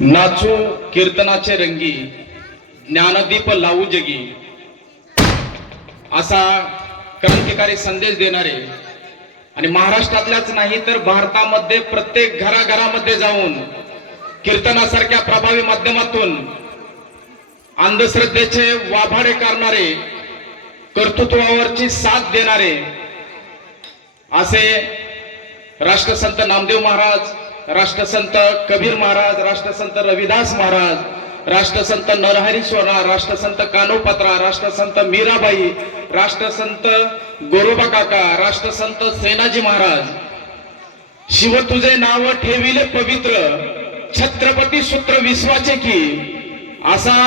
नाचू कीर्तनाचे रंगी, ज्ञानदीप लावू जगी, असा क्रांतिकारी संदेश देणारे आणि महाराष्ट्रातल्याच नाही तर भारतामध्ये प्रत्येक घराघरामध्ये जाऊन कीर्तनासारख्या प्रभावी माध्यमातून अंधश्रद्धेचे वाभाडे करणारे, कर्तृत्वावरची साथ देणारे असे राष्ट्रसंत नामदेव महाराज, राष्ट्रसंत कबीर महाराज, राष्ट्रसंत रविदास महाराज, राष्ट्रसंत नरहरी सोनार, राष्ट्रसंत कानोपत्रा, राष्ट्रसंत मीराबाई, राष्ट्रसंत गोरोबा काका, राष्ट्रसंत सेनाजी महाराज, शिव तुझे नाव ठेविले पवित्र, छत्रपती सूत्र विश्वाचे की, असा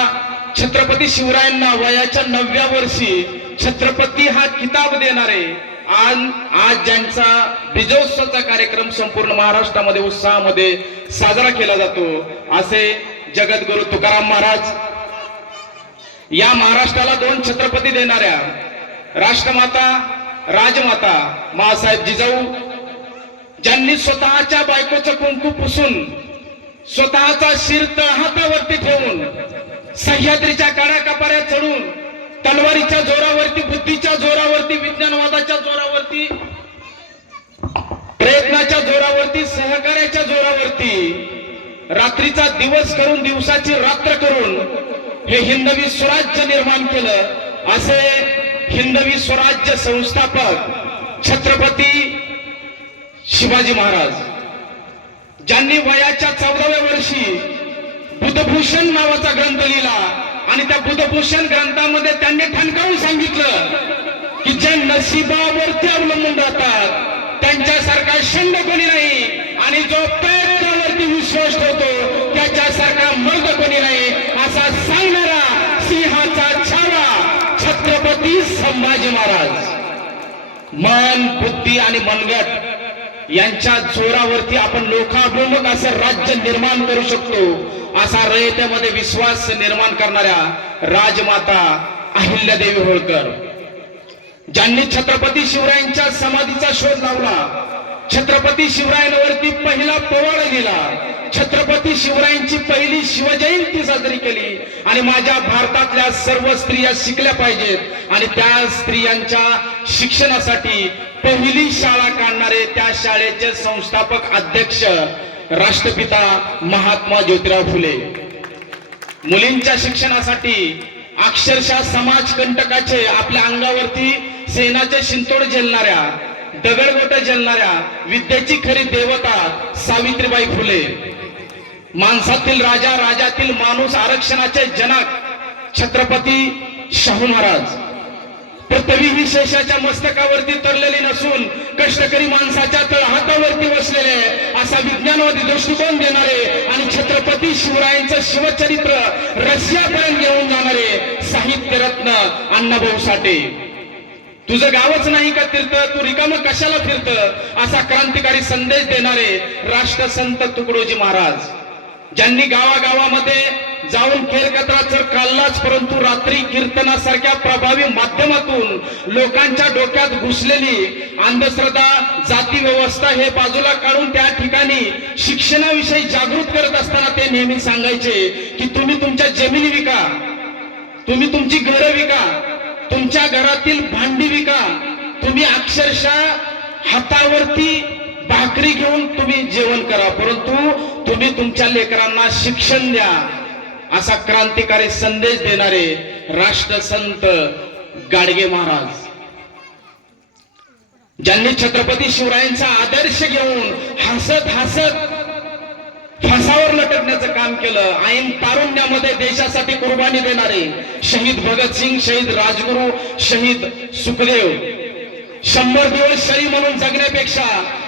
छत्रपती शिवरायांना वयाच्या 9व्या वर्षी छत्रपती हा किताब देणारे आज ज्यांचा विजयोत्सवाचा कार्यक्रम संपूर्ण महाराष्ट्रामध्ये उत्साहामध्ये साजरा केला जातो असे जगद्गुरु तुकाराम महाराज, या महाराष्ट्राला 2 छत्रपती देणाऱ्या राष्ट्रमाता राजमाता माँसाहेब जिजाऊ, ज्यांनी स्वतःच्या बायकोचं कुंकू पुसून स्वतःचा शिर हातावरती ठेवून सह्याद्रीच्या काड्याकपाऱ्या चढून तलवारीच्या जोरावरती, बुद्धीच्या जोरावरती, विज्ञानवादाच्या जोरावरती, प्रयत्नाच्या जोरावरती, सहकार्याच्या जोरावरती रात्रीचा दिवस करून दिवसाची रात्र करून हे हिंदवी स्वराज्य निर्माण केलं असे हिंदवी स्वराज्य संस्थापक छत्रपती शिवाजी महाराज, ज्यांनी वयाच्या 14व्या वर्षी बुधभूषण नावाचा ग्रंथ लिहिला आणि त्या बुधभूषण ग्रंथामध्ये त्यांनी ठणकावून सांगितलं की जे नशिबावरती अवलंबून राहतात त्यांच्यासारखा शंड कोणी नाही आणि जो प्रयत्नावरती विश्वास ठेवतो त्याच्यासारखा मर्द कोणी नाही, असा सांगणारा सिंहाचा छावा छत्रपती संभाजी महाराज. मन, बुद्धी आणि मनगट यांच्या जोरावरती आपण लोकाभिमुख असं राज्य निर्माण करू शकतो असा रयतेमध्ये विश्वास निर्माण करणाऱ्या राजमाता अहिल्यादेवी होळकर, ज्यांनी छत्रपती शिवरायांच्या समाधीचा शोध लावला, छत्रपती शिवरायांवरती पहिला पोवाडा लिहिला, छत्रपती शिवरायांची पहिली शिवजयंती साजरी केली आणि माझ्या भारतातल्या सर्व स्त्रिया शिकल्या पाहिजेत आणि त्या स्त्रियांच्या शिक्षणासाठी पहिली शाळा काढणारे त्या शाळेचे संस्थापक अध्यक्ष राष्ट्रपिता महात्मा ज्योतिराव फुले, मुलींच्या शिक्षणासाठी अक्षरशः समाजकंटकाचे आपल्या अंगावरती सेनाचे शिंतोड झेलणाऱ्या, दगडगोटे झेलणाऱ्या विद्येची खरी देवता सावित्रीबाई फुले, माणसातील राजा, राजातील माणूस, आरक्षणाचे जनक छत्रपती शाहू महाराज, पृथ्वी ही शेषाच्या मस्तकावरती तरलेली नसून कष्टकरी माणसाच्या तळहातावरती बसलेले असा विज्ञानवादी दृष्टिकोन देणारे आणि छत्रपती शिवरायांचं शिवचरित्र रशियापर्यंत घेऊन जाणारे साहित्यरत्न अण्णाभाऊ साठे, तुझं गावच नाही का तीर्थ, तू रिकामं कशाला फिरत, असा क्रांतिकारी संदेश देणारे राष्ट्रसंत तुकडोजी महाराज, ज्यांनी गावागावामध्ये जाऊन केरकचरा तर काढलाच परंतु रात्री कीर्तनासारख्या प्रभावी माध्यमातून लोकांच्या डोक्यात घुसलेली अंधश्रद्धा, जाती व्यवस्था हे बाजूला काढून त्या ठिकाणी शिक्षणाविषयी जागृत करत असताना ते नेहमी सांगायचे की तुम्ही तुमच्या जमिनी विका, तुम्ही तुमची घरं विका, तुमच्या घरातील भांडी विका, तुम्ही अक्षरशः हातावरती भाकरी घेऊन तुम्ही जेवण करा, परंतु तुम्ही तुमच्या लेकरांना शिक्षण द्या, असा क्रांतिकारी संदेश देणारे राष्ट्रसंत गाडगे महाराज, ज्यांनी छत्रपती शिवरायांचा आदर्श घेऊन हसत हसत फासावर लटकण्याचं काम केलं, ऐन तारुण्यामध्ये देशासाठी कुर्बानी देणारे शहीद भगतसिंग, शहीद राजगुरू, शहीद सुखदेव, 100 दिवस शरी म्हणून जगण्यापेक्षा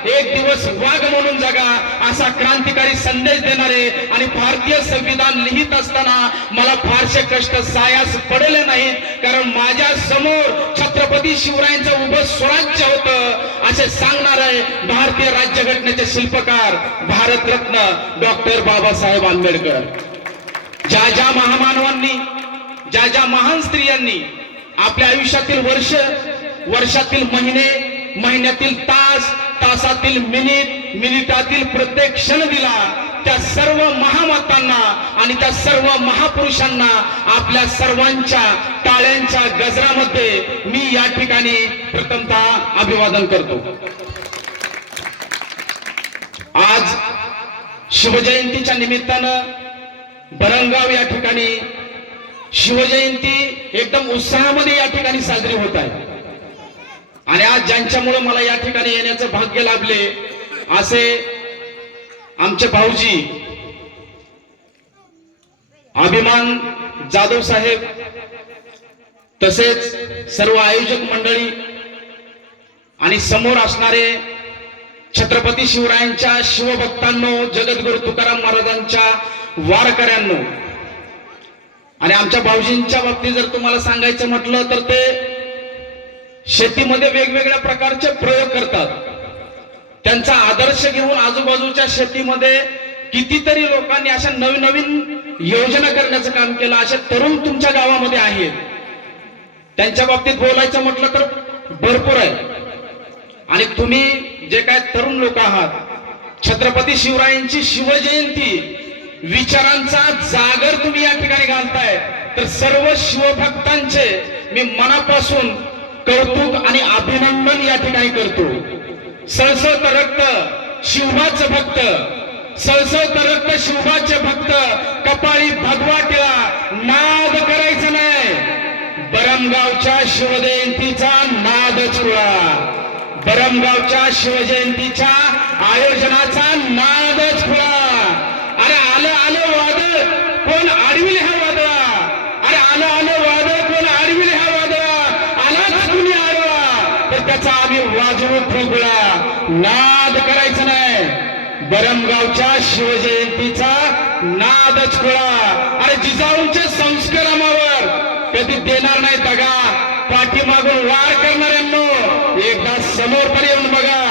1 दिवस वाघ म्हणून जगा असा क्रांतिकारी संदेश देणारे आणि भारतीय संविधान लिहित असताना मला फारसे कष्ट सायास पडले नाहीत, कारण माझ्या समोर छत्रपती शिवरायांचं उभं स्वराज्य होतं असे सांगणारे भारतीय राज्यघटनेचे शिल्पकार भारतरत्न डॉक्टर बाबासाहेब आंबेडकर, ज्या ज्या महामानवांनी, ज्या ज्या महान स्त्रियांनी आपल्या आयुष्यातील वर्ष, वर्षातील महिने, महिन्यातील तास, तासातील मिनिट, मिनिटातील प्रत्येक क्षण दिला त्या सर्व महामातांना आणि त्या सर्व महापुरुषांना आपल्या सर्वांच्या टाळ्यांच्या गजरामध्ये मी या ठिकाणी प्रथमतः अभिवादन करतो। आज शिवजयंतीच्या निमित्तानं बरंगाव या ठिकाणी शिवजयंती एकदम उत्साहामध्ये या ठिकाणी साजरी होत आहे आणि आज ज्यांच्यामुळे मला या ठिकाणी येण्याचं भाग्य लाभले असे आमचे भाऊजी अभिमान जाधव साहेब, तसेच सर्व आयोजक मंडळी आणि समोर असणारे छत्रपती शिवरायांच्या शिवभक्तांनो, जगद्गुरु तुकाराम महाराजांच्या वारकऱ्यांनो आणि आमच्या भाऊजींच्या बाबतीत जर तुम्हाला सांगायचं म्हटलं तर ते शेतीमध्ये वेगवेगळ्या प्रकारचे प्रयोग करतात। त्यांचा आदर्श घेऊन आजूबाजूच्या शेतीमध्ये कितीतरी लोकांनी अशा नवीन नवीन योजना करण्याचं काम केलं। असे तरुण तुमच्या गावामध्ये आहेत, त्यांच्या बाबतीत बोलायचं म्हटलं तर भरपूर आहे। आणि तुम्ही जे काय तरुण लोक आहात, छत्रपती शिवरायांची शिवजयंती विचारांचा जागर तुम्ही या ठिकाणी घालताय, तर सर्व शिवभक्तांचे मी मनापासून कौतुक आणि अभिनंदन या ठिकाणी करतो। सळसळत रक्त शिवबाचं भक्त, सळसळत रक्त शिवबाचे भक्त, कपाळी भगवा टिळा, नाद करायचं नाही, बरमगावच्या शिवजयंतीचा नादच कुळा, बरमगावच्या शिवजयंतीच्या आयोजनाचा नादच खुळा। अरे आलं आलं वादळ, कोण आडविल ह्या वादळा, अरे आलं आलं वादळ, कोण आडविल ह्या वादळा, आलाच कुणी आडवा तर त्याचा आम्ही वाजवू फुगळा, नाद करायचं नाही, बरमगावच्या शिवजयंतीचा नादच खुळा। अरे जिजाऊंच्या संस्कारामावर कधी देणार नाही दगा, पाठीमागून वार करणाऱ्यांनो एकदा समोर पण येऊन बघा,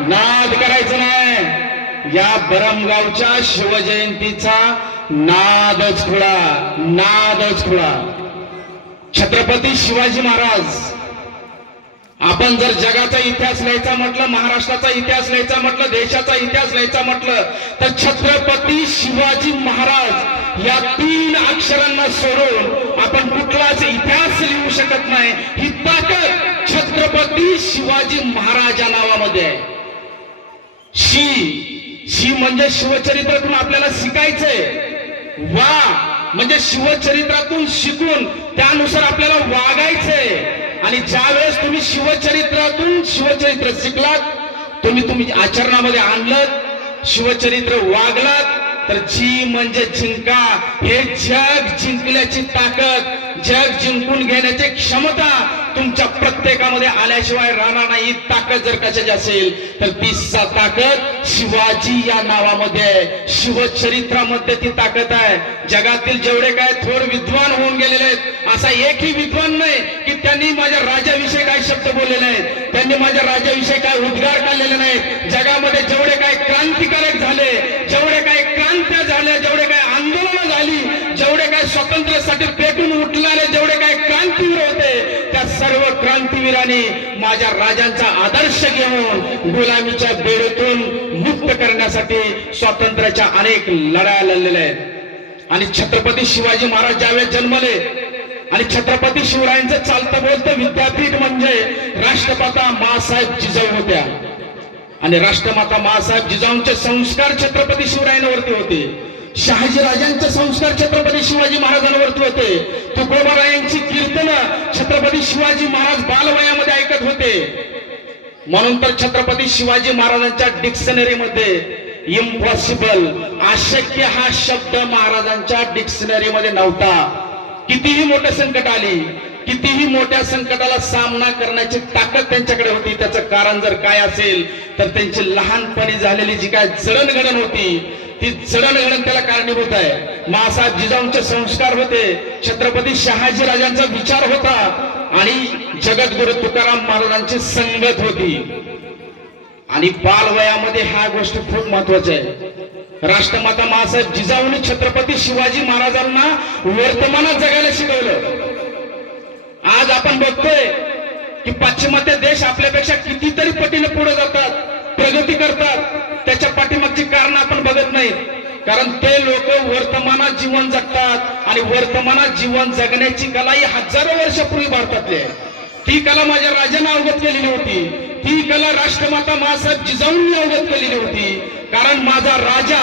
नाद करायचं नाही, या बरमगावच्या शिवजयंतीचा नादच खुळा, नादच खुळा। छत्रपती शिवाजी महाराज, आपण जर जगाचा इतिहास लिहायचा म्हटलं, महाराष्ट्राचा इतिहास लिहायचा म्हटलं, देशाचा इतिहास लिहायचा म्हटलं तर छत्रपती शिवाजी महाराज या 3 अक्षरांना सोडून आपण कुठलाच इतिहास लिहू शकत नाही। ही ताकद छत्रपती शिवाजी महाराज या नावामध्ये आहे। शी म्हणजे शिवचरित्रातून आपल्याला शिकायचंय, वा म्हणजे शिवचरित्रातून शिकून त्यानुसार आपल्याला वागायचंय। आणि ज्यावेळेस तुम्ही शिवचरित्रातून शिवचरित्र शिकलात, तुम्ही आचरणामध्ये आणलं, शिवचरित्र वागलात, तर जी म्हणजे जिंका, हे जग जिंकल्याची ताकद, जग जिंकून घेण्याची क्षमता तुमच्या प्रत्येकामध्ये आल्याशिवाय राहणार नाही। ताकद जर कशाची असेल तर ती ताकद शिवाजी या नावामध्ये आहे, शिवचरित्रामध्ये ती ताकद आहे। जगातील जेवढे काय थोर विद्वान होऊन गेलेले आहेत, असा एकही विद्वान नाही की त्यांनी माझ्या राजाविषयी काय शब्द बोलले नाहीत, त्यांनी माझ्या राजाविषयी काय उद्गार काढलेले नाहीत। जगामध्ये जेवढे काय क्रांतिकारक झाले, जेवढे काय क्रांत्या झाल्या, जेवढे काय आंदोलनं झाली, जेवढे काय स्वातंत्र्यासाठी पेटून उठणारे जेवढे काय क्रांतीवीर होते, त्या सर्व क्रांतीवीरांनी माझ्या राजांचा आदर्श घेऊन गुलामीच्या बेडूतून मुक्त करण्यासाठी स्वातंत्र्याच्या अनेक लढाया लढलेल्या आहेत। आणि छत्रपती शिवाजी महाराज ज्यावेळेस जन्मले आणि छत्रपती शिवरायांचं चालतं बोलतं विद्यापीठ म्हणजे राष्ट्रमाता मासाहेब जिजाऊ होत्या आणि राष्ट्रमाता मासाहेब जिजाऊंचे संस्कार छत्रपती शिवरायांवरती होते, शहाजी राजांचे संस्कार छत्रपती शिवाजी महाराजांवरती होते, तुकोबारायांची कीर्तनं छत्रपती शिवाजी महाराज बालवयामध्ये ऐकत होते। म्हणून तर छत्रपती शिवाजी महाराजांच्या डिक्शनरीमध्ये इम्पॉसिबल, अशक्य हा शब्द महाराजांच्या डिक्शनरीमध्ये नव्हता। कितीही मोठे संकट आली, कितीही मोठ्या संकटाला सामना करण्याची ताकद त्यांच्याकडे होती। त्याचं कारण जर काय असेल तर त्यांची लहानपणी झालेली जी काय जडणघडण होती, ती जडणघडण त्याला कारणीभूत आहे। मासाहेब जिजाऊंचे संस्कार होते, छत्रपती शहाजी राजांचा विचार होता आणि जगद्गुरु तुकाराम महाराजांची संगत होती। आणि बालवयामध्ये ह्या गोष्टी खूप महत्वाच्या आहेत। राष्ट्रमाता मासाहेब जिजाऊंनी छत्रपती शिवाजी महाराजांना वर्तमानात जगायला शिकवलं। आज आपण बघतोय की पाश्चिमात्य देश आपल्यापेक्षा कितीतरी पटीने पुढे जातात, प्रगती करतात, त्याच्या पाठीमागची कारण आपण बघत नाही। कारण ते लोक वर्तमानात जीवन जगतात आणि वर्तमानात जीवन जगण्याची कला ही हजारो वर्षापूर्वी भारतातली आहे. ती कला माझ्या राजाने अवगत केलेली होती. ती कला राष्ट्रमाता मासाहेब जिजाऊंनी अवगत केलेली होती. कारण माझा राजा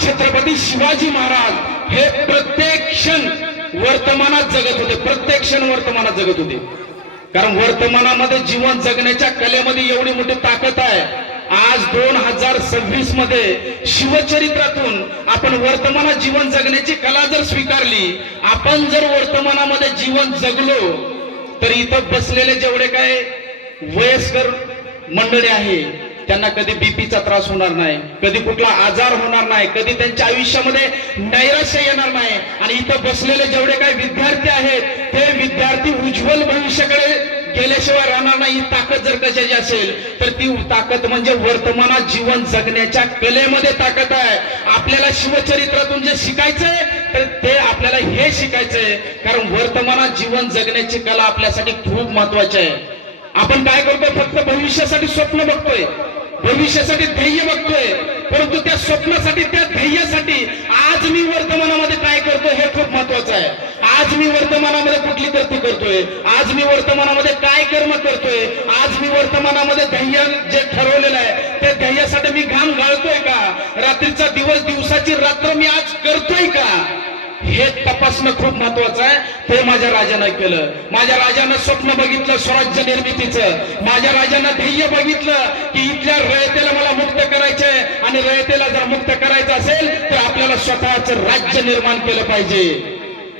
छत्रपती शिवाजी महाराज हे प्रत्येक क्षण वर्तमानात जगत होते. प्रत्येक क्षण वर्तमानात जगत होते. कारण वर्तमानामध्ये जीवन जगण्याच्या कलेमध्ये एवढी मोठी ताकद आहे. आज 2026 मध्ये शिवचरित्रातून आपण वर्तमानात जीवन जगण्याची कला जर स्वीकारली, आपण जर वर्तमानामध्ये जीवन जगलो, तर इथं बसलेले जेवढे काय वयस्कर मंडळी आहे त्यांना कधी बीपीचा त्रास होणार नाही, कधी कुठला आजार होणार नाही, कधी त्यांच्या आयुष्यामध्ये नैराश्य येणार नाही. आणि इथं बसलेले जेवढे काही विद्यार्थी आहेत ते विद्यार्थी उज्ज्वल भविष्याकडे गेल्याशिवाय राहणार नाही. ही ताकद जर कशाची असेल तर ती ताकद म्हणजे वर्तमानात जीवन जगण्याच्या कलेमध्ये ताकद आहे. आपल्याला शिवचरित्रातून जे शिकायचंय तर ते आपल्याला हे शिकायचंय, कारण वर्तमानात जीवन जगण्याची कला आपल्यासाठी खूप महत्वाची आहे. आपण काय करतोय, फक्त भविष्यासाठी स्वप्न बघतोय, भविष्यासाठी ध्येय बघतोय, परंतु त्या स्वप्नासाठी त्या ध्येयासाठी आज मी वर्तमानामध्ये काय करतोय हे खूप महत्वाचं आहे. आज मी वर्तमानामध्ये कुठली कृती करतोय, आज मी वर्तमानामध्ये काय कर्म करतोय, आज मी वर्तमानामध्ये ध्येय जे ठरवलेलं आहे त्या ध्येयासाठी मी घाम गाळतोय का, रात्रीचा दिवस दिवसाची रात्र मी आज करतोय का, हे तपासणं खूप महत्वाचं आहे. ते माझ्या राजानं केलं. माझ्या राजानं स्वप्न बघितलं स्वराज्य निर्मितीचं. माझ्या राजानं ध्येय बघितलं की इथल्या रयतेला मला मुक्त करायचंय आणि रयतेला जर मुक्त करायचं असेल तर आपल्याला स्वतःचं राज्य निर्माण केलं पाहिजे.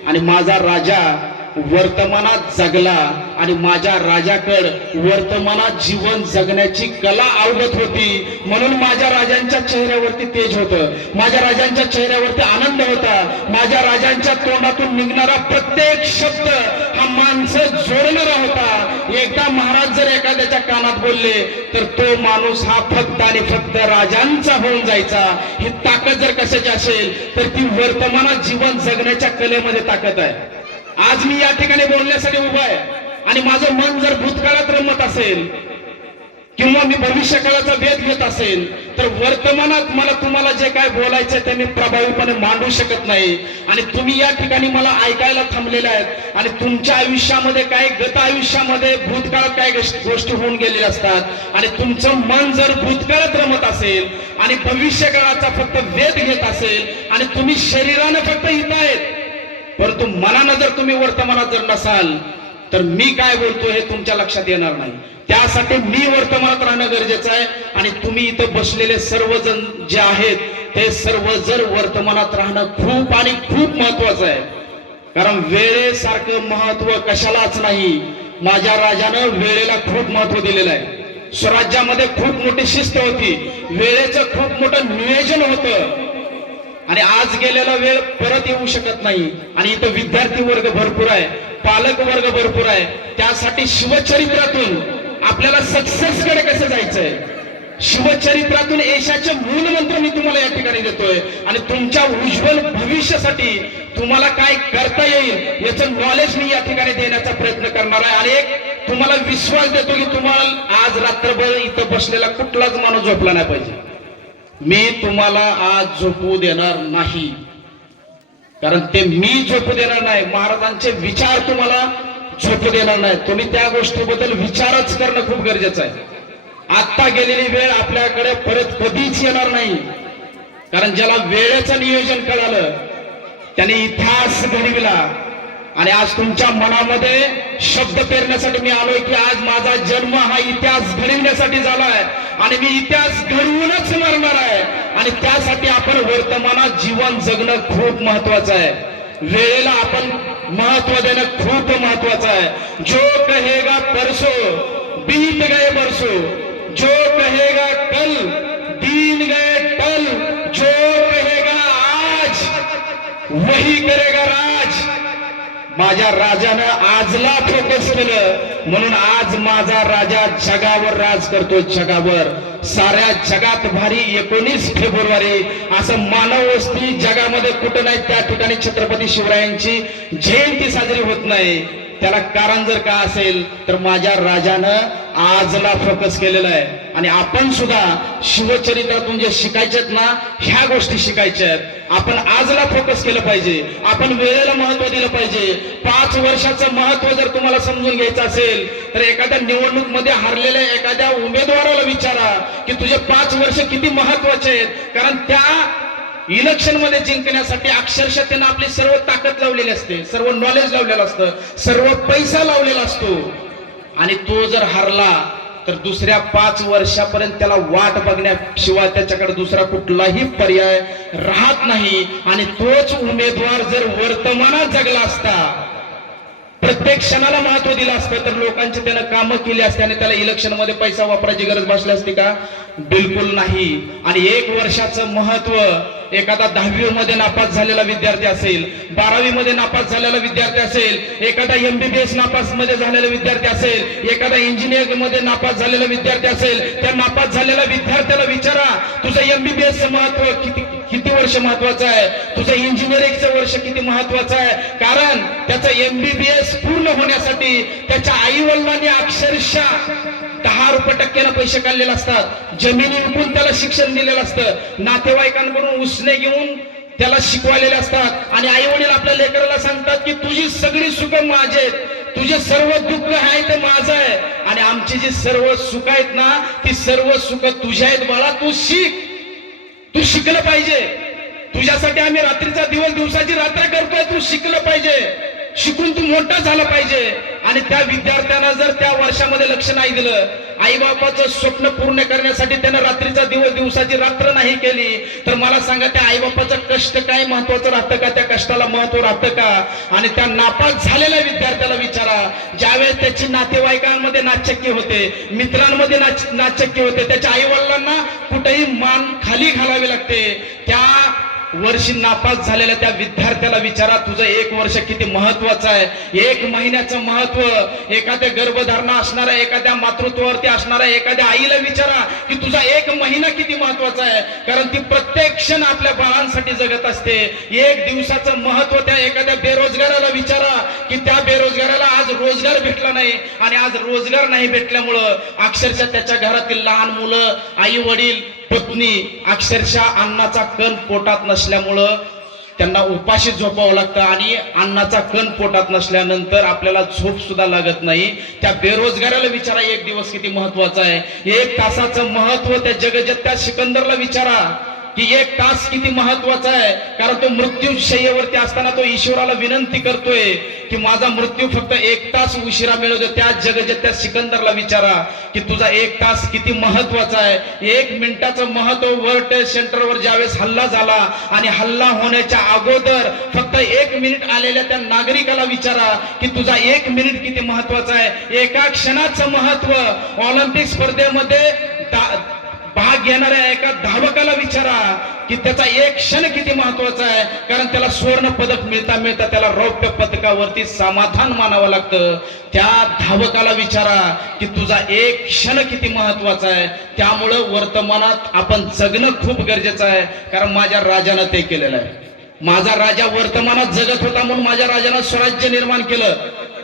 आणि माझा राजा वर्तमानात जगला आणि माझ्या राजाकडे वर्तमानात जीवन जगण्याची कला अवगत होती. म्हणून माझ्या राजांच्या चेहऱ्यावरती तेज होतं, माझ्या राजांच्या चेहऱ्यावरती आनंद होता. माझ्या राजांच्या तोंडातून निघणारा प्रत्येक शब्द हा माणसं जोडणारा होता. एकदा महाराज जर एखाद्याच्या कानात बोलले तर तो माणूस हा फक्त आणि फक्त राजांचा होऊन जायचा. ही ताकद जर कशाची असेल तर ती वर्तमानात जीवन जगण्याच्या कलेमध्ये ताकद आहे. आज मी या ठिकाणी बोलण्यासाठी उभा आहे आणि माझं मन जर भूतकाळात रमत असेल किंवा मी भविष्य काळाचा वेध घेत असेल तर वर्तमानात मला तुम्हाला जे काय बोलायचंय ते मी प्रभावीपणे मांडू शकत नाही. आणि तुम्ही या ठिकाणी मला ऐकायला थांबलेले आहेत आणि तुमच्या आयुष्यामध्ये काय गत आयुष्यामध्ये भूतकाळात काय गोष्टी होऊन गेलेल्या असतात आणि तुमचं मन जर भूतकाळात रमत असेल आणि भविष्य काळाचा फक्त वेध घेत असेल आणि तुम्ही शरीरानं फक्त इथं आहेत परंतु मनानं जर तुम्ही वर्तमानात जर नसाल तर मी काय बोलतो हे तुमच्या लक्षात येणार नाही. त्यासाठी मी वर्तमानात राहणं गरजेचं आहे. आणि तुम्ही इथं बसलेले सर्वजण जे आहेत ते सर्व जर वर्तमानात राहणं खूप आणि खूप महत्वाचं आहे. कारण वेळेसारखं महत्व कशालाच नाही. माझ्या राजानं वेळेला खूप महत्व दिलेलं आहे. स्वराज्यामध्ये खूप मोठी शिस्त होती, वेळेचं खूप मोठं नियोजन होतं आणि आज गेलेला वेळ परत येऊ शकत नाही. आणि इथं विद्यार्थी वर्ग भरपूर आहे, पालक वर्ग भरपूर आहे. त्यासाठी शिवचरित्रातून आपल्याला सक्सेस कडे कसं जायचंय, शिवचरित्रातून यशाचे मूलमंत्र मी तुम्हाला या ठिकाणी देतोय. आणि तुमच्या उज्ज्वल भविष्यासाठी तुम्हाला काय करता येईल याचं नॉलेज मी या ठिकाणी देण्याचा प्रयत्न करणार आहे. आणि एक तुम्हाला विश्वास देतो की तुम्हाला आज रात्रभर इथं बसलेला कुठलाच माणूस झोपला नाही पाहिजे. मी तुम्हाला आज झोपू देणार नाही, कारण ते मी झोपू देणार नाही. महाराजांचे विचार तुम्हाला झोपू देणार नाही. तुम्ही त्या गोष्टीबद्दल विचारच करणं खूप गरजेचं आहे. आता गेलेली वेळ आपल्याकडे परत कधीच येणार नाही. कारण ज्याला वेळेचं नियोजन कळालं त्याने इतिहास घडविला. आणि आज तुमच्या मनामध्ये शब्द पेरण्यासाठी मी आलोय की आज माझा जन्म हा इतिहास घडविण्यासाठी झालाय आणि मी इतिहास घडवूनच मरणार आहे. आणि त्यासाठी आपण वर्तमानात जीवन जगणं खूप महत्वाचं आहे. वेळेला आपण महत्व देणं खूप महत्वाचं आहे. जो कहेगा परसो बीत गए बरसो, जो कहेगा कल दिन गए टल, जो कहेगा आज वही करेगा राज. माझ्या राजानं आजला फोकस केलं म्हणून आज माझा राजा जगावर राज करतो. जगावर, साऱ्या जगात भारी 19 फेब्रुवारी असं मानव वस्ती जगामध्ये कुठं नाही त्या ठिकाणी छत्रपती शिवरायांची जयंती साजरी होत नाही. त्याला कारण जर का असेल तर माझ्या राजानं आजला फोकस केलेला आहे. आणि आपण सुद्धा शिवचरित्रातून जे शिकायचेत ना, ह्या गोष्टी शिकायच्या आहेत. आपण आजला फोकस केलं पाहिजे, आपण वेळेला महत्व दिलं पाहिजे. 5 वर्षाचं महत्व जर तुम्हाला समजून घ्यायचं असेल तर एखाद्या निवडणूक मध्ये हारलेल्या एखाद्या उमेदवाराला विचारा की तुझे 5 वर्ष किती महत्वाचे आहेत. कारण त्या इलेक्शन मध्ये जिंकण्यासाठी अक्षरशः त्यानं आपली सर्व ताकद लावलेली असते, सर्व नॉलेज लावलेलं असतं, सर्व पैसा लावलेला असतो. आणि तो जर हारला तर दुसऱ्या 5 वर्षापर्यंत त्याला वाट बघण्याशिवाय त्याच्याकडे दुसरा कुठलाही पर्याय राहत नाही. आणि तोच उमेदवार जर वर्तमानात जगला असता, प्रत्येक क्षणाला महत्व दिलं असतं, तर लोकांची त्यानं कामं केली असते आणि त्याला इलेक्शन मध्ये पैसा वापरायची गरज भासली असती का? बिलकुल नाही. आणि 1 वर्षाचं महत्व एखादा 10वी मध्ये नापास झालेला विद्यार्थी असेल, 12वी मध्ये नापास झालेला विद्यार्थी असेल, एखादा MBBS नापास मध्ये झालेला विद्यार्थी असेल, एखादा इंजिनिअरिंग मध्ये नापास झालेला विद्यार्थी असेल, त्या नापास झालेल्या विद्यार्थ्याला विचारा तुझं MBBS चं महत्व किती वर्ष महत्वाचं आहे, तुझं इंजिनिअरिंगचं वर्ष किती महत्वाचं आहे. कारण त्याचं MBBS पूर्ण होण्यासाठी त्याच्या आई वडिलांनी अक्षरशः 10% पैसे काढलेले असतात, जमिनी विकून त्याला शिक्षण दिलेलं असतं, नातेवाईकांकडून उसने घेऊन त्याला शिकवालेले असतात. आणि आई वडील आपल्या लेकराला सांगतात की तुझी सगळी सुख माझी आहेत, तुझे सर्व दुःख आहे ते माझं आहे, आणि आमची जी सर्व सुख आहेत ना ती सर्व सुख तुझी आहेत बाळा, तू शिक, तू शिकलं पाहिजे. तुझ्यासाठी आम्ही रात्रीचा दिवस दिवसाची रात्र करतोय, तू शिकलं पाहिजे, शिकून तू मोठा झाला पाहिजे. आणि त्या विद्यार्थ्यांना जर त्या वर्षामध्ये लक्ष नाही दिलं, आई बापाचं स्वप्न पूर्ण करण्यासाठी त्यानं रात्रीचा दिवस दिवसाची रात्र नाही केली, तर मला सांगा त्या आई बापाचं कष्ट काय महत्वाचं राहतं का? त्या कष्टाला महत्व राहतं का? आणि त्या नापास झालेल्या विद्यार्थ्याला विचारा, ज्यावेळेस त्याची नातेवाईकांमध्ये नाचक्की होते, मित्रांमध्ये नाचक्की होते, त्याच्या आई वडिलांना कुठेही मान खाली घालावी लागते, त्या वर्षी नापास झालेल्या त्या विद्यार्थ्याला विचारा तुझं 1 वर्ष किती महत्वाचं आहे. 1 महिन्याचं महत्व एखाद्या गर्भधारणा असणाऱ्या, एखाद्या मातृत्वावरती असणाऱ्या एखाद्या आईला विचारा की तुझा 1 महिना किती महत्वाचा आहे. कारण ती प्रत्येक क्षण आपल्या बाळांसाठी जगत असते. 1 दिवसाचं महत्व त्या एखाद्या बेरोजगाराला विचारा की त्या बेरोजगाराला आज रोजगार भेटला नाही, आणि आज रोजगार नाही भेटल्यामुळं अक्षरशः त्याच्या घरातील लहान मुलं, आई वडील, पत्नी अक्षरशः अन्नाचा कण पोटात नसल्यामुळं त्यांना उपाशी झोपावं लागतं. आणि अन्नाचा कण पोटात नसल्यानंतर आपल्याला झोप सुद्धा लागत नाही. त्या बेरोजगाराला विचारा 1 दिवस किती महत्वाचा आहे. 1 तासाचं महत्व त्या जगज्जेत्या सिकंदरला विचारा की 1 तास किती महत्वाचा आहे. कारण तो मृत्यूशय्येवरती असताना तो ईश्वराला विनंती करतोय की माझा मृत्यू फक्त 1 तास उशिरा मिळू दे. त्या जगज्जेत्या सिकंदरला विचारा की तुझा 1 तास किती महत्वाचा आहे. 1 मिनिटाचं महत्व वर्ल्ड ट्रेड सेंटरवर ज्यावेळेस हल्ला झाला आणि हल्ला होण्याच्या अगोदर फक्त 1 मिनिट आलेल्या त्या नागरिकाला विचारा की तुझा 1 मिनिट किती महत्वाचा आहे. एका क्षणाचं महत्व ऑलिम्पिक स्पर्धेमध्ये भाग घेणाऱ्या एका धावकाला विचारा की त्याचा 1 क्षण किती महत्वाचा आहे. कारण त्याला सुवर्ण पदक मिळता मिळता त्याला रौप्य पदकावरती समाधान मानावं लागतं. त्या धावकाला विचारा की तुझा 1 क्षण किती महत्वाचा आहे. त्यामुळं वर्तमानात आपण जगणं खूप गरजेचं आहे. कारण माझ्या राजानं ते केलेलं आहे. माझा राजा वर्तमानात जगत होता म्हणून माझ्या राजानं स्वराज्य निर्माण केलं.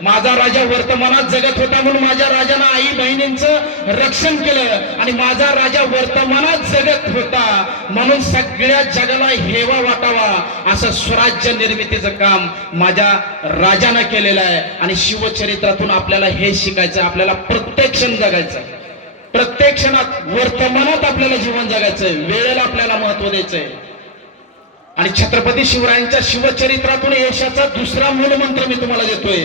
माझा राजा वर्तमानात जगत होता म्हणून माझ्या राजानं आई बहिणींचं रक्षण केलं. आणि माझा राजा वर्तमानात जगत होता म्हणून सगळ्या जगाला हेवा वाटावा असं स्वराज्य निर्मितीचं काम माझ्या राजानं केलेलं आहे. आणि शिवचरित्रातून आपल्याला हे शिकायचं, आपल्याला प्रत्येक क्षण जगायचं, प्रत्येक क्षणात वर्तमानात आपल्याला जीवन जगायचंय, वेळेला आपल्याला महत्व द्यायचंय. आणि छत्रपती शिवरायांच्या शिवचरित्रातून यशाचा दुसरा मूलमंत्र मी तुम्हाला देतोय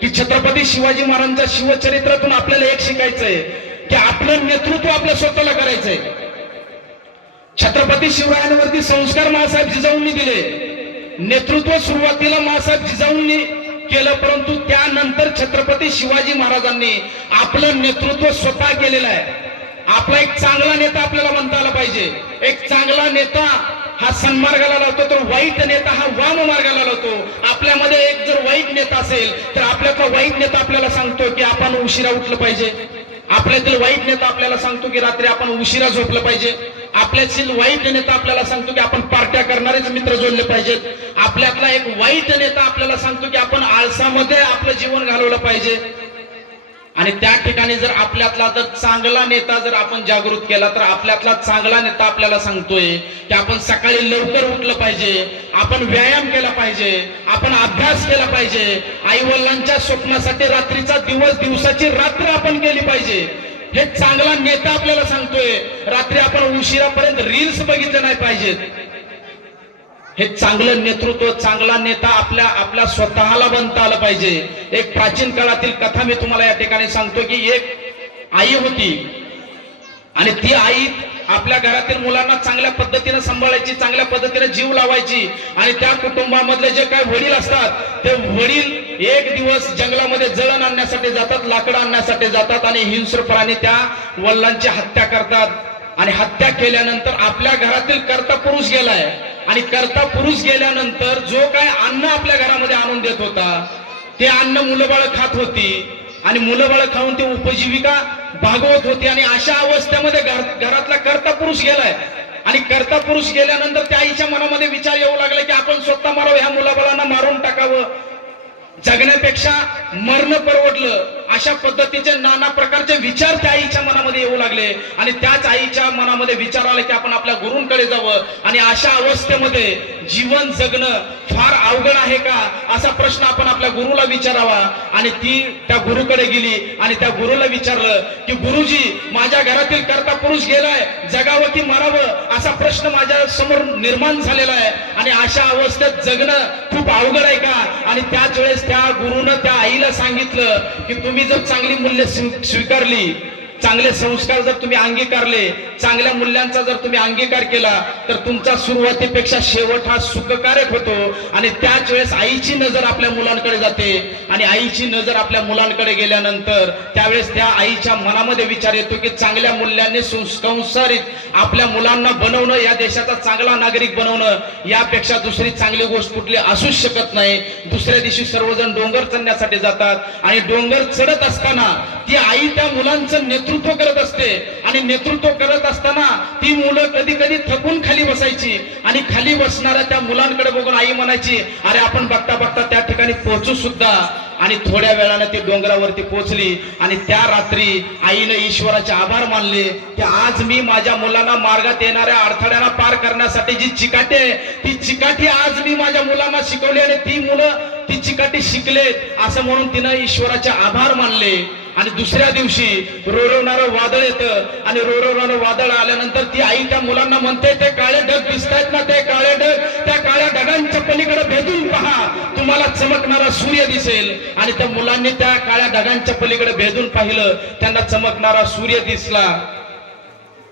की छत्रपती शिवाजी महाराजांच्या शिवचरित्रातून आपल्याला एक शिकायचंय की आपलं नेतृत्व आपल्या स्वतःला करायचंय. छत्रपती शिवरायांवरती संस्कार माँसाहेब जिजाऊंनी दिले. नेतृत्व सुरुवातीला माँसाहेब जिजाऊंनी केलं, परंतु त्यानंतर छत्रपती शिवाजी महाराजांनी आपलं नेतृत्व स्वतः केलेलं आहे. आपला एक चांगला नेता आपल्याला म्हणता आला पाहिजे. एक चांगला नेता हा सन्मार्गाला लावतो, तर वाईट नेता हा वाम मार्गाला लावतो. आपल्यामध्ये एक जर वाईट नेता असेल तर आपल्यातला वाईट नेता आपल्याला सांगतो की आपण उशिरा उठलं पाहिजे. आपल्यातील वाईट नेता आपल्याला सांगतो की रात्री आपण उशिरा झोपलं पाहिजे. आपल्यातील वाईट नेता आपल्याला सांगतो की आपण पार्ट्या करणारेच मित्र जोडले पाहिजेत। आपल्यातला एक वाईट नेता आपल्याला सांगतो की आपण आळसामध्ये आपलं जीवन घालवलं पाहिजे। आणि त्या ठिकाणी जर आपल्यातला जर चांगला नेता जर आपण जागृत केला तर आपल्यातला चांगला नेता आपल्याला सांगतोय की आपण सकाळी लवकर उठलं पाहिजे, आपण व्यायाम केला पाहिजे, आपण अभ्यास केला पाहिजे, आई वडिलांच्या स्वप्नासाठी रात्रीचा दिवस दिवसाची रात्र आपण केली पाहिजे। हे चांगला नेता आपल्याला सांगतोय। रात्री आपण उशिरापर्यंत रील्स बघितले नाही पाहिजेत। हे चांगलं नेतृत्व, चांगला नेता आपल्या स्वतःला बनता आलं पाहिजे। एक प्राचीन काळातील कथा मी तुम्हाला या ठिकाणी सांगतो की एक आई होती आणि ती आई आपल्या घरातील मुलांना चांगल्या पद्धतीने सांभाळायची, चांगल्या पद्धतीने जीव लावायची। आणि त्या कुटुंबामधले जे काय वडील असतात ते वडील एक दिवस जंगलामध्ये जळण आणण्यासाठी जातात, लाकडं आणण्यासाठी जातात आणि हिंस्र प्राणी त्या वडिलांची हत्या करतात। आणि हत्या केल्यानंतर आपल्या घरातील कर्ता पुरुष गेलाय आणि कर्ता पुरुष गेल्यानंतर जो काय अन्न आपल्या घरामध्ये आणून देत होता ते अन्न मुलंबाळ खात होती आणि मुलंबाळ खाऊन ते उपजीविका भागवत होती। आणि अशा अवस्थेमध्ये घरातला कर्ता पुरुष गेलाय आणि कर्ता पुरुष गेल्यानंतर त्या आईच्या मनामध्ये विचार येऊ लागला की आपण स्वतः मारावं, ह्या मुलाबाळांना मारून टाकावं, जगण्यापेक्षा मरण परवडलं। अशा पद्धतीचे नाना प्रकारचे विचार त्या आईच्या मनामध्ये येऊ लागले आणि त्याच आईच्या मनामध्ये विचार आले की आपण आपल्या गुरूंकडे जावं। आणि अशा अवस्थेमध्ये जीवन जगणं फार अवघड आहे का असा प्रश्न आपण आपल्या गुरुला विचारावा। आणि ती त्या गुरुकडे गेली आणि त्या गुरुला विचारलं की गुरुजी, माझ्या घरातील कर्ता पुरुष गेलाय, जगावं की मरावं असा प्रश्न माझ्या समोर निर्माण झालेला आहे आणि अशा अवस्थेत जगणं खूप अवघड आहे का। आणि त्याच वेळेस त्या गुरुनं त्या आईला सांगितलं की तुम्ही जर चांगली मूल्य स्वीकारली, चांगले संस्कार जर तुम्ही अंगीकारले, चांगल्या मूल्यांचा जर तुम्ही अंगीकार केला तर तुमचा सुरुवातीपेक्षा शेवट हा सुखकारक होतो। आणि त्याच वेळेस आईची नजर आपल्या मुलांकडे जाते आणि आईची नजर आपल्या मुलांकडे गेल्यानंतर त्यावेळेस त्या आईच्या मनामध्ये विचार येतो की चांगल्या मूल्यांनी संस्कारित आपल्या मुलांना बनवणं, या देशाचा चांगला नागरिक बनवणं, यापेक्षा दुसरी चांगली गोष्ट कुठली असूच शकत नाही। दुसऱ्या दिवशी सर्वजण डोंगर चढण्यासाठी जातात आणि डोंगर चढत असताना ती आई त्या मुलांचं नेतृत्व करत असते आणि नेतृत्व करत असताना ती मुलं कधी कधी थकून खाली बसायची आणि खाली बसणाऱ्या त्या मुलांकडे बघून आई म्हणायची, अरे आपण बघता बघता त्या ठिकाणी पोहोचू सुद्धा। आणि थोड्या वेळाने ती डोंगरावरती पोहोचली आणि त्या रात्री आईने ईश्वराचे आभार मानले की आज मी माझ्या मुलांना मार्गात येणाऱ्या अडथळ्यांना पार करण्यासाठी जी चिकाटी आहे ती चिकाटी आज मी माझ्या मुलांना शिकवली आणि ती मुलं ती चिकाटी शिकलेत असं म्हणून तिनं ईश्वराचे आभार मानले। आणि दुसऱ्या दिवशी रोरवणारं वादळ येतं आणि रोरवणारं वादळ आल्यानंतर ती आई त्या मुलांना म्हणते, ते काळे ढग दिसतायत ना, ते काळे ढग, त्या काळ्या ढगांच्या पलीकडे भेदून पहा, तुम्हाला चमकणारा सूर्य दिसेल। आणि त्या मुलांनी त्या काळ्या ढगांच्या पलीकडे भेदून पाहिलं, त्यांना चमकणारा सूर्य दिसला।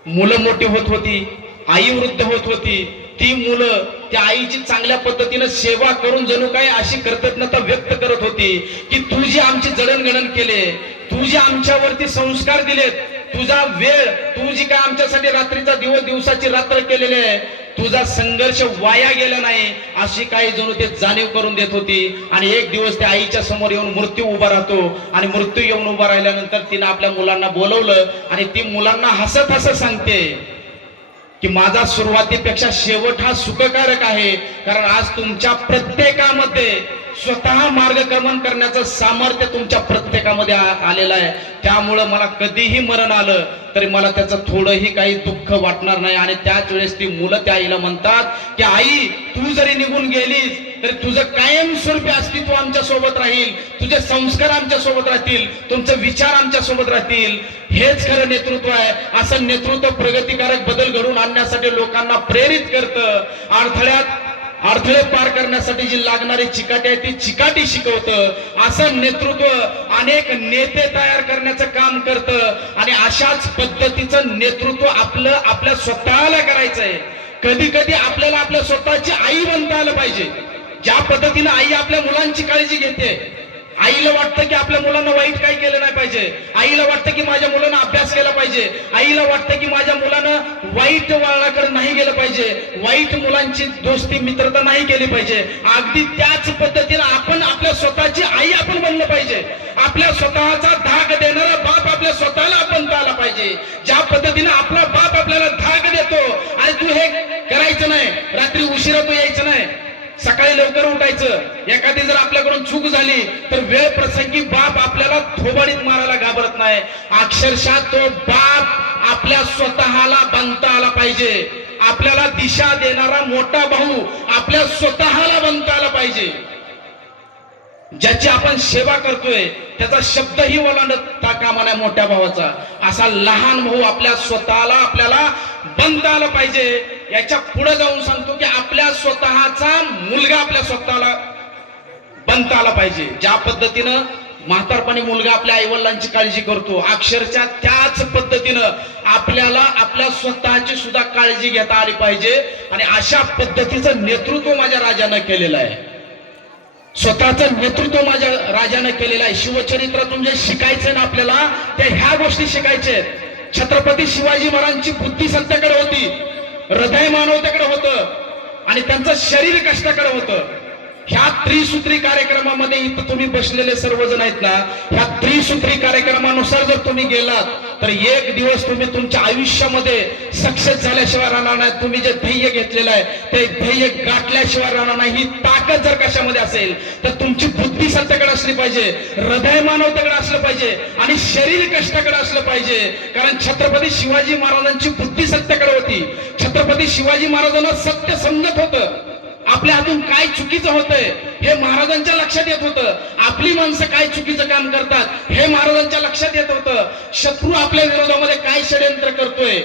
मुलं मोठी होत होती, आई वृद्ध होत होती, ती मुलं त्या आईची चांगल्या पद्धतीने सेवा करून जणू काही अशी कृतज्ञता व्यक्त करत होती की तू जी आमची जडणघडण केले, तू जे आमच्यावरती संस्कार दिलेत, तुझा वेळ, तू जी काय आमच्यासाठी रात्रीचा दिवस दिवसाची रात्र केलेली आहे, तुझा संघर्ष वाया गेला नाही अशी काही जणू ते जाणीव करून देत होती। आणि एक दिवस त्या आईच्या समोर येऊन मृत्यू उभा राहतो आणि मृत्यू येऊन उभा राहिल्यानंतर तिने आपल्या मुलांना बोलवलं आणि ती मुलांना हसत हसत सांगते की माझा सुरुवातीपेक्षा शेवट हा सुखकारक आहे, कारण आज तुमच्या प्रत्येकामध्ये स्वतः मार्गक्रमण करण्याचं सामर्थ्य तुमच्या प्रत्येकामध्ये आलेलं आहे। त्यामुळं मला कधीही मरण आलं तरी मला त्याचं थोडंही काही दुःख वाटणार नाही। आणि त्याच वेळेस ती मुलं त्या आईला म्हणतात की आई, तू जरी निघून गेलीस तरी तुझं कायमस्वरूपी अस्तित्व आमच्या सोबत राहील, तुझे संस्कार आमच्या सोबत राहतील, तुमचे विचार आमच्या सोबत राहतील। हेच खरं नेतृत्व आहे। असं नेतृत्व प्रगतिकारक बदल घडवून आणण्यासाठी लोकांना प्रेरित करतं, अडथळे पार करण्यासाठी जी लागणारी चिकाटी आहे ती चिकाटी शिकवतं। असं नेतृत्व अनेक नेते तयार करण्याचं काम करतं आणि अशाच पद्धतीचं नेतृत्व आपल्या स्वतःला करायचंय। कधी कधी आपल्याला आपल्या स्वतःची आई बनता आलं पाहिजे। ज्या पद्धतीने आई आपल्या मुलांची काळजी घेते, आईला वाटतं की आपल्या मुलांना वाईट काही केलं नाही पाहिजे, आईला वाटतं की माझ्या मुलांना अभ्यास केला पाहिजे, आईला वाटतं की माझ्या मुलानं वाईट वळणाकडे नाही गेलं पाहिजे, वाईट मुलांची दोस्ती मित्रता नाही केली पाहिजे. अगदी त्याच पद्धतीने आपण आपल्या स्वतःची आई आपण बनलं पाहिजे. आपल्या स्वतःचा धाक देणारा बाप आपल्या स्वतःला बनता आला पाहिजे. ज्या पद्धतीने आपला बाप आपल्याला धाक देतो, आणि तू हे करायचं नाही, रात्री उशिरा तू यायचं नाही, सकाळी लवकर उठायचं, एखादी जर आपल्याकडून चूक झाली तर वेळ प्रसंगी बाप आपल्याला थोबाडीत मारायला घाबरत नाही. अक्षरशः तो बाप आपल्या स्वतःला बनता आला पाहिजे. आपल्याला दिशा देणारा मोठा भाऊ आपल्या स्वतःला बनता आला पाहिजे. ज्याची आपण सेवा करतोय त्याचा शब्दही ओलांडता कामा नये मोठ्या भावाचा. असा लहान भाऊ आपल्या स्वतःला आपल्याला बनता आला पाहिजे. याच्या पुढे जाऊन सांगतो की आपल्या स्वतःचा मुलगा आपल्या स्वतःला बनता आला पाहिजे. ज्या पद्धतीनं म्हातारपणी मुलगा आपल्या आईवडिलांची काळजी करतो, अक्षरशः त्याच पद्धतीनं आपल्याला आपल्या स्वतःची सुद्धा काळजी घेता आली पाहिजे. आणि अशा पद्धतीचं नेतृत्व माझ्या राजानं केलेलं आहे. स्वतःचं नेतृत्व माझ्या राजानं केलेलं आहे. शिवचरित्रातून जे शिकायचंय ना आपल्याला, त्या ह्या गोष्टी शिकायच्या आहेत. छत्रपती शिवाजी महाराजांची बुद्धी सत्याकडे होती, हृदय मानवतेकडे होतं, आणि त्यांचं शरीर कष्टाकडे होतं. ह्या त्रिसूत्री कार्यक्रमामध्ये इथं तुम्ही बसलेले सर्वजण आहेत ना, ह्या त्रिसूत्री कार्यक्रमानुसार जर तुम्ही गेलात तर एक दिवस तुम्ही तुमच्या आयुष्यामध्ये सक्सेस झाल्याशिवाय राहणार नाही. तुम्ही जे ध्येय घेतलेलं आहे ते ध्येय गाठल्याशिवाय राहणार नाही. ही ताकद जर कशामध्ये असेल तर तुमची बुद्धी सत्याकडे असली पाहिजे, हृदय मानवतेकडे असलं पाहिजे, आणि शरीर कष्टाकडे असलं पाहिजे. कारण छत्रपती शिवाजी महाराजांची बुद्धी सत्याकडे होती. छत्रपती शिवाजी महाराजांना सत्य समजत होतं. आपल्या हातून काय चुकीचं होतंय हे महाराजांच्या लक्षात येत होतं. आपली माणसं काय चुकीचं काम करतात हे महाराजांच्या लक्षात येत होतं. शत्रू आपल्या विरोधामध्ये काय षड्यंत्र करतोय,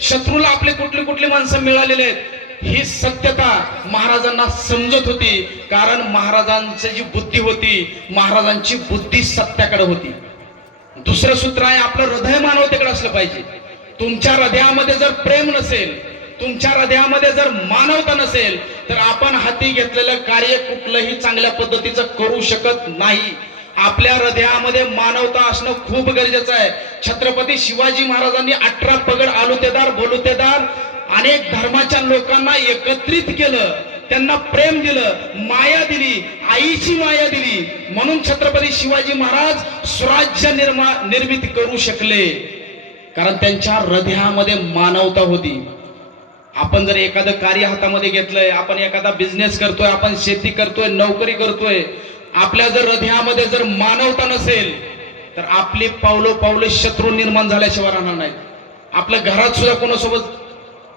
शत्रूला आपले कुठली कुठली माणसं मिळालेले आहेत, ही सत्यता महाराजांना समजत होती. कारण महाराजांची जी बुद्धी होती, महाराजांची बुद्धी सत्याकडे होती. दुसरं सूत्र आहे, आपलं हृदय मानवतेकडे असलं पाहिजे. तुमच्या हृदयामध्ये जर प्रेम नसेल, तुमच्या हृदयामध्ये जर मानवता नसेल तर आपण हाती घेतलेलं कार्य कुठलंही चांगल्या पद्धतीचं करू शकत नाही. आपल्या हृदयामध्ये मानवता असणं खूप गरजेचं आहे. छत्रपती शिवाजी महाराजांनी 18 पगड आलुतेदार बोलुतेदार अनेक धर्माच्या लोकांना एकत्रित केलं, त्यांना प्रेम दिलं, माया दिली, आईची माया दिली. म्हणून छत्रपती शिवाजी महाराज स्वराज्य निर्मिती करू शकले, कारण त्यांच्या हृदयामध्ये मानवता होती. आपण जर एखादं कार्य हातामध्ये घेतलंय, आपण एखादा बिझनेस करतोय, आपण शेती करतोय, नोकरी करतोय, आपल्या जर हृदयामध्ये जर मानवता नसेल तर आपली पावलं पावलं शत्रू निर्माण झाल्याशिवाय राहणार नाहीत. आपल्या घरात सुद्धा कोणासोबत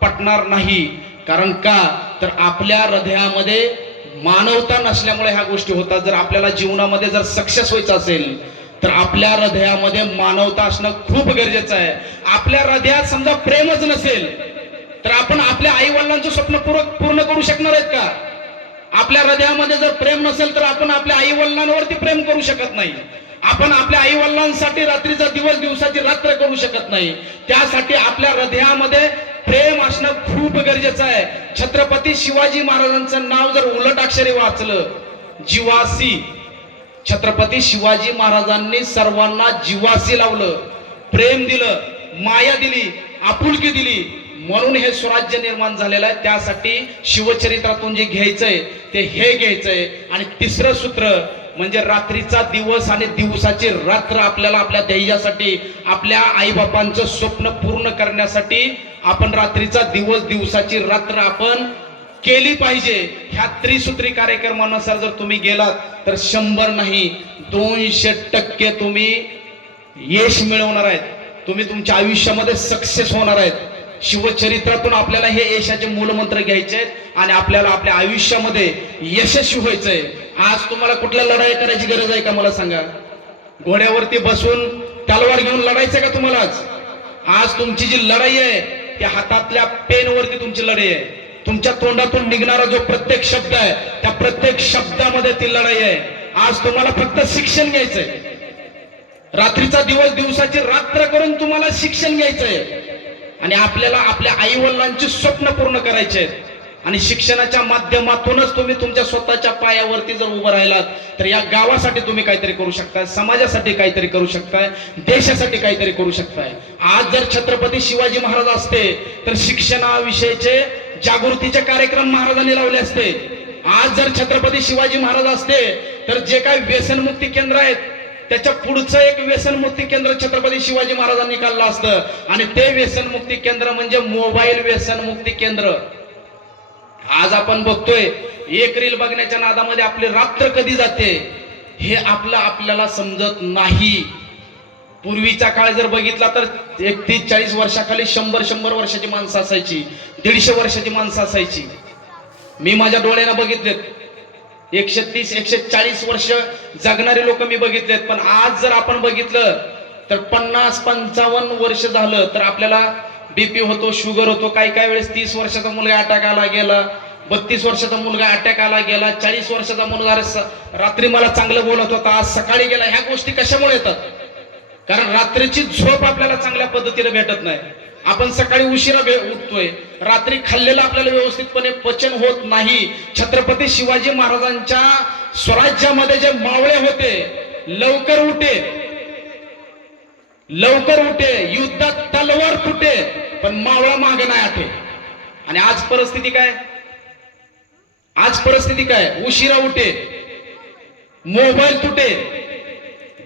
पटणार नाही. कारण का तर आपल्या हृदयामध्ये मानवता नसल्यामुळे ह्या गोष्टी होतात. जर आपल्याला जीवनामध्ये जर सक्सेस व्हायचं असेल तर आपल्या हृदयामध्ये मानवता असणं खूप गरजेचं आहे. आपल्या हृदयात समजा प्रेमच नसेल तर आपण आपल्या आई वडिलांचं स्वप्न पूर्ण करू शकणार आहेत का? आपल्या हृदयामध्ये जर प्रेम नसेल तर आपण आपल्या आई वडिलांवरती प्रेम करू शकत नाही. आपण आपल्या आई वडिलांसाठी रात्रीचा दिवस दिवसाची रात्र करू शकत नाही. त्यासाठी आपल्या हृदयामध्ये प्रेम असणं खूप गरजेचं आहे. छत्रपती शिवाजी महाराजांचं नाव जर उलट अक्षरी वाचलं, जीवासी, छत्रपती शिवाजी महाराजांनी सर्वांना जीवासी लावलं, प्रेम दिलं, माया दिली, आपुलकी दिली, म्हणून हे स्वराज्य निर्माण झालेलं आहे. त्यासाठी शिवचरित्रातून जे घ्यायचंय ते हे घ्यायचंय. आणि तिसरं सूत्र म्हणजे रात्रीचा दिवस आणि दिवसाची रात्र आपल्याला आपल्या ध्येयासाठी, आपल्या आईबापांचं स्वप्न पूर्ण करण्यासाठी आपण रात्रीचा दिवस दिवसाची रात्र आपण केली पाहिजे. ह्या त्रिसूत्री कार्यक्रमानुसार जर तुम्ही गेलात तर 100 नाही 200% तुम्ही यश मिळवणार आहेत. तुम्ही तुमच्या आयुष्यामध्ये सक्सेस होणार आहेत. शिवचरित्रातून आपल्याला हे यशाचे मूलमंत्र घ्यायचे आहेत आणि आपल्याला आपल्या आयुष्यामध्ये यशस्वी व्हायचंय. आज तुम्हाला कुठल्या लढाई करायची गरज आहे का मला सांगा? घोड्यावरती बसून तलवार घेऊन लढायचंय का तुम्हाला? आज तुमची जी लढाई आहे त्या हातातल्या पेनवरती तुमची लढाई आहे. तुमच्या तोंडातून निघणारा जो प्रत्येक शब्द आहे त्या प्रत्येक शब्दामध्ये ती लढाई आहे. आज तुम्हाला फक्त शिक्षण घ्यायचंय. रात्रीचा दिवस दिवसाची रात्र करून तुम्हाला शिक्षण घ्यायचंय आणि आपल्याला आपल्या आई वडिलांची स्वप्न पूर्ण करायचे आहेत. आणि शिक्षणाच्या माध्यमातूनच तुम्ही तुमच्या स्वतःच्या पायावरती जर उभं राहिलात तर या गावासाठी तुम्ही काहीतरी करू शकताय, समाजासाठी काहीतरी करू शकताय, देशासाठी काहीतरी करू शकताय. आज जर छत्रपती शिवाजी महाराज असते तर शिक्षणाविषयीचे जागृतीचे कार्यक्रम महाराजांनी लावले असते. आज जर छत्रपती शिवाजी महाराज असते तर जे काही व्यसनमुक्ती केंद्र आहेत त्याच्या पुढचं एक व्यसनमुक्ती केंद्र छत्रपती शिवाजी महाराजांनी काढलं असतं आणि ते व्यसनमुक्ती केंद्र म्हणजे मोबाईल व्यसनमुक्ती केंद्र. आज आपण बघतोय एक रील बघण्याच्या नादामध्ये आपली रात्र कधी जाते हे आपल्याला समजत नाही. पूर्वीचा काळ जर बघितला तर 30-40 वर्षाखाली 100 वर्षाची माणसं असायची, 150 वर्षाची माणसं असायची. मी माझ्या डोळ्यानं बघितलेत 130-140 वर्ष जगणारे लोक मी बघितलेत. पण आज जर आपण बघितलं तर 50-55 वर्ष झालं तर आपल्याला बीपी होतो, शुगर होतो. काही वेळेस 30 वर्षाचा मुलगा अटॅक आला गेला, 32 वर्षाचा मुलगा अटॅक आला गेला, 40 वर्षाचा मुलगा रात्री मला चांगलं बोलत होता आज सकाळी गेला. ह्या गोष्टी कशामुळे येतात? कारण रात्रीची झोप आपल्याला चांगल्या पद्धतीने भेटत नाही. आपण सकाळी उशिरा उठतोय, रात्री खाल्लेलं आपल्याला व्यवस्थितपणे पचन होत नाही. छत्रपती शिवाजी महाराजांच्या स्वराज्यामध्ये जे मावळे होते लवकर उठे, युद्धात तलवार तुटे पण मावळा मागे नाही आठे. आणि आज परिस्थिती काय? उशिरा उठे, मोबाईल तुटे,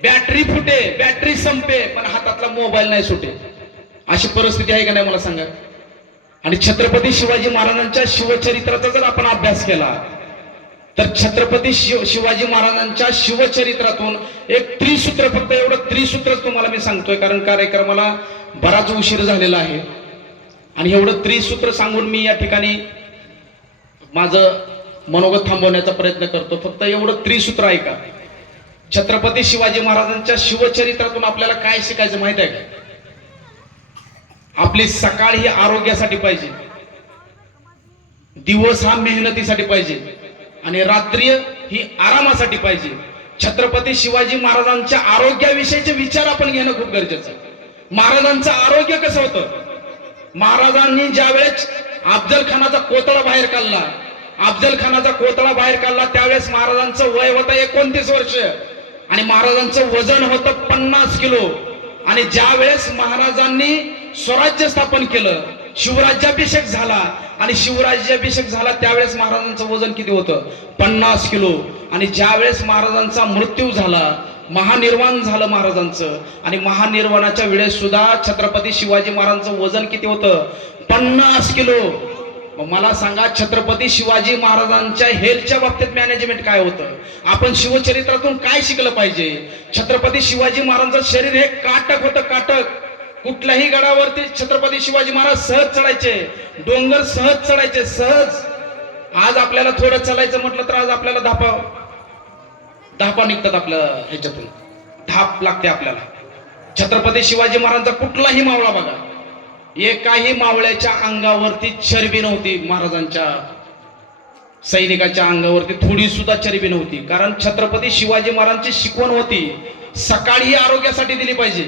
बॅटरी फुटे, बॅटरी संपे पण हातातला मोबाईल नाही सुटे. अशी परिस्थिती आहे का नाही मला सांगा. आणि छत्रपती शिवाजी महाराजांच्या शिवचरित्राचा जर आपण अभ्यास केला तर छत्रपती शिवाजी महाराजांच्या शिवचरित्रातून एक त्रिसूत्र, फक्त एवढं त्रिसूत्रच तुम्हाला मी सांगतोय कारण कार्यक्रमाला बराच उशीर झालेला आहे. आणि एवढं त्रिसूत्र सांगून मी या ठिकाणी माझं मनोगत थांबवण्याचा प्रयत्न करतो. फक्त एवढं त्रिसूत्र ऐका. छत्रपती शिवाजी महाराजांच्या शिवचरित्रातून आपल्याला काय शिकायचं माहित आहे का? आपली सकाळ ही आरोग्यासाठी पाहिजे, दिवस हा मेहनतीसाठी पाहिजे आणि रात्री ही आरामासाठी पाहिजे. छत्रपती शिवाजी महाराजांच्या आरोग्याविषयीचे विचार आपण घेणं खूप गरजेचं आहे. महाराजांचं आरोग्य कसं होतं? महाराजांनी ज्यावेळेस अफजल खानाचा कोतळा बाहेर काढला त्यावेळेस महाराजांचं वय होतं 29 वर्ष आणि महाराजांचं वजन होतं 50 किलो. आणि ज्या वेळेस महाराजांनी स्वराज्य स्थापन केलं, शिवराज्याभिषेक झाला त्यावेळेस महाराजांचं वजन किती होतं? 50 किलो. आणि ज्या वेळेस महाराजांचा मृत्यू झाला, महानिर्वाण झालं महाराजांचं, आणि महानिर्वाणाच्या वेळेस सुद्धा छत्रपती शिवाजी महाराजांचं वजन किती होतं? 50 किलो. मला सांगा छत्रपती शिवाजी महाराजांच्या हेल्थच्या बाबतीत मॅनेजमेंट काय होतं? आपण शिवचरित्रातून काय शिकलं पाहिजे? छत्रपती शिवाजी महाराजांचं शरीर हे काटक होतं, काटक. कुठल्याही गडावरती छत्रपती शिवाजी महाराज सहज चढायचे, डोंगर सहज चढायचे, सहज. आज आपल्याला थोडं चालायचं म्हटलं तर आज आपल्याला धापा निघतात, आपल्या ह्याच्यातून धाप लागते आपल्याला. छत्रपती शिवाजी महाराजांचा कुठलाही मावळा बघा, एकाही मावळ्याच्या अंगावरती चरबी नव्हती. महाराजांच्या सैनिकाच्या अंगावरती थोडी सुद्धा चरबी नव्हती. कारण छत्रपती शिवाजी महाराजांची शिकवण होती सकाळी आरोग्यासाठी दिली पाहिजे.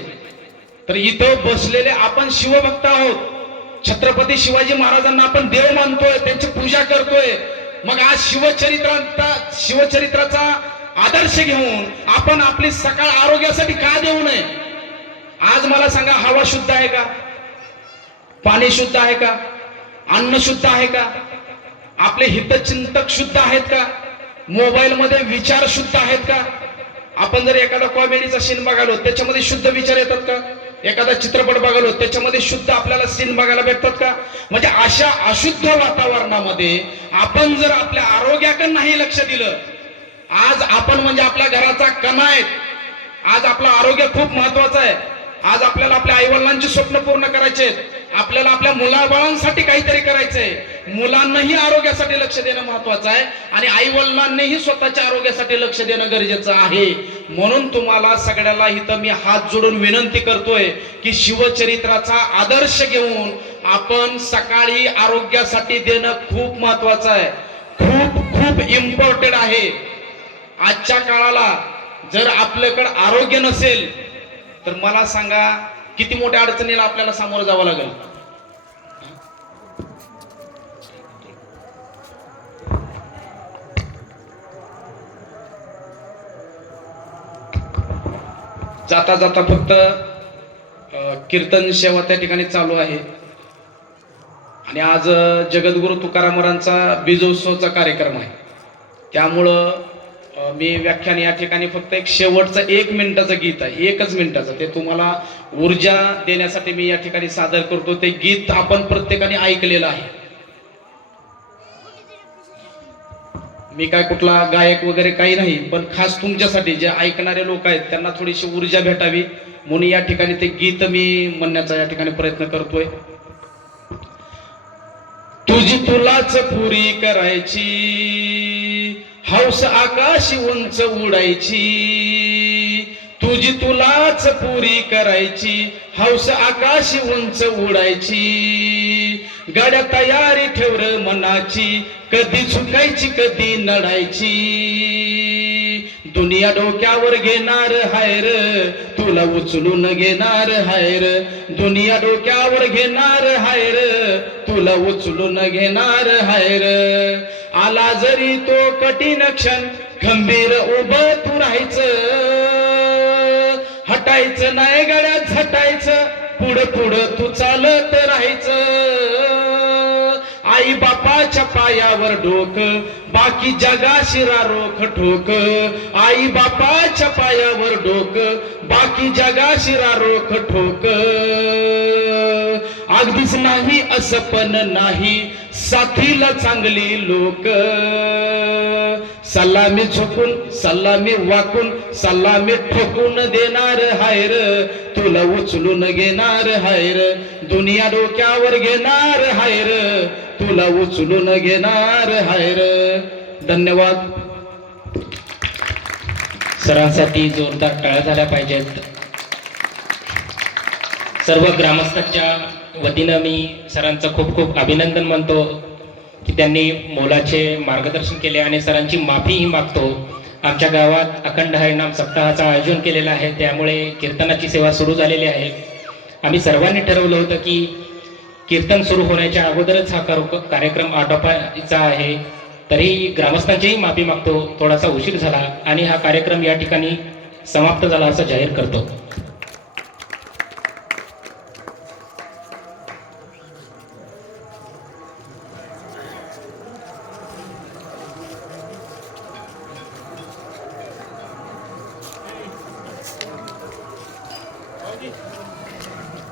तर इथं बसलेले आपण शिवभक्त आहोत, छत्रपती शिवाजी महाराजांना आपण देव मानतोय, त्यांची पूजा करतोय. मग आज शिवचरित्राचा आदर्श घेऊन आपण आपली सकाळ आरोग्यासाठी का देऊ नये? आज मला सांगा, हवा शुद्ध आहे का? पाणी शुद्ध आहे का? अन्न शुद्ध आहे का? आपले हितचिंतक शुद्ध आहेत का? मोबाईल मध्ये विचार शुद्ध आहेत का? आपण जर एखादा कॉमेडीचा सीन बघालो त्याच्यामध्ये शुद्ध विचार येतात का? एखादा चित्रपट बघालो त्याच्यामध्ये शुद्ध आपल्याला सीन बघायला भेटतात का? म्हणजे अशा अशुद्ध वातावरणामध्ये आपण जर आपल्या आरोग्याकडे नाही लक्ष दिलं, आज आपण म्हणजे आपल्या घराचा कणा आहे. आज आपलं आरोग्य खूप महत्वाचं आहे. आज आपल्याला आपल्या आईवडिलांची स्वप्न पूर्ण करायचे आहेत, आपल्याला आपल्या मुलाबाळांसाठी काहीतरी करायचंय. मुलांनाही आरोग्यासाठी लक्ष देणं महत्वाचं आहे आणि आईवडिलांनीही स्वतःच्या आरोग्यासाठी लक्ष देणं गरजेचं आहे. म्हणून तुम्हाला सगळ्याला इथं मी हात जोडून विनंती करतोय की शिवचरित्राचा आदर्श घेऊन आपण सकाळी आरोग्यासाठी देणं खूप महत्वाचं आहे, खूप इम्पॉर्टंट आहे. आजच्या काळाला जर आपल्याकडे आरोग्य नसेल तर मला सांगा किती मोठ्या अडचणीला आपल्याला सामोरं जावं लागेल. जाता जाता फक्त कीर्तन सेवा त्या ठिकाणी चालू आहे आणि आज जगद्गुरु तुकाराम महाराजांचा बीजोत्सवचा कार्यक्रम आहे. त्यामुळं मी व्याख्यान या ठिकाणी फक्त एक शेवटचं 1 मिनिटाचं गीत आहे, 1च मिनिटाचं, ते तुम्हाला ऊर्जा देण्यासाठी मी या ठिकाणी सादर करतो. ते गीत आपण प्रत्येकाने ऐकलेलं आहे. मी काय कुठला गायक वगैरे काही नाही, पण खास तुमच्यासाठी जे ऐकणारे लोक आहेत त्यांना थोडीशी ऊर्जा भेटावी म्हणून या ठिकाणी ते गीत मी म्हणण्याचा या ठिकाणी प्रयत्न करतोय. तुझी तुलाच पुरी करायची हौस आकाशी उंच उडायची, तुझी तुलाच पुरी करायची हौस आकाशी उंच उडायची, गाड्या तयारी ठेव र मनाची कधी झुकायची कधी नडायची, दुनिया डोक्यावर घेणार हायर तुला उचलून घेणार हायर, दुनिया डोक्यावर घेणार हायर तुला उचलून घेणार हायर, आला जरी तो कठीण क्षण खंबीर उभं तू राहायचं, हटायचं नाही गड्यात झटायचं पुढं पुढं तू चालत राहायचं, आई बापाच्या पायावर डोकं बाकी जगा शिरा रोख ठोक, आई बापाच्या पायावर डोकं बाकी जगा शिरा रोख ठोक, अगदीच नाही असं पण नाही साथीला चांगली लोक, सलामी झुकून सलामी वाकून सलामी ठोकून देणार हायर तुला उचलून घेणार हायर, दुनिया डोक्यावर घेणार हायर तुला उचलून घेणार हायर. धन्यवाद. सरांसाठी जोरदार टाळ्या झाल्या पाहिजेत. सर्व ग्रामस्थांच्या वतीनं मी सरांचं खूप खूप अभिनंदन मानतो की त्यांनी मोलाचे मार्गदर्शन केले आणि सरांची माफीही मागतो. आमच्या गावात अखंड हरिनाम सप्ताहाचं आयोजन केलेलं आहे, त्यामुळे कीर्तनाची सेवा सुरू झालेली आहे. आम्ही सर्वांनी ठरवलं होतं की कीर्तन सुरू होण्याच्या अगोदरच हा कार्यक्रम आटोपायचा आहे, तरी ग्रामस्थांचीही माफी मागतो, थोडासा उशीर झाला आणि हा कार्यक्रम या ठिकाणी समाप्त झाला असं जाहीर करतो.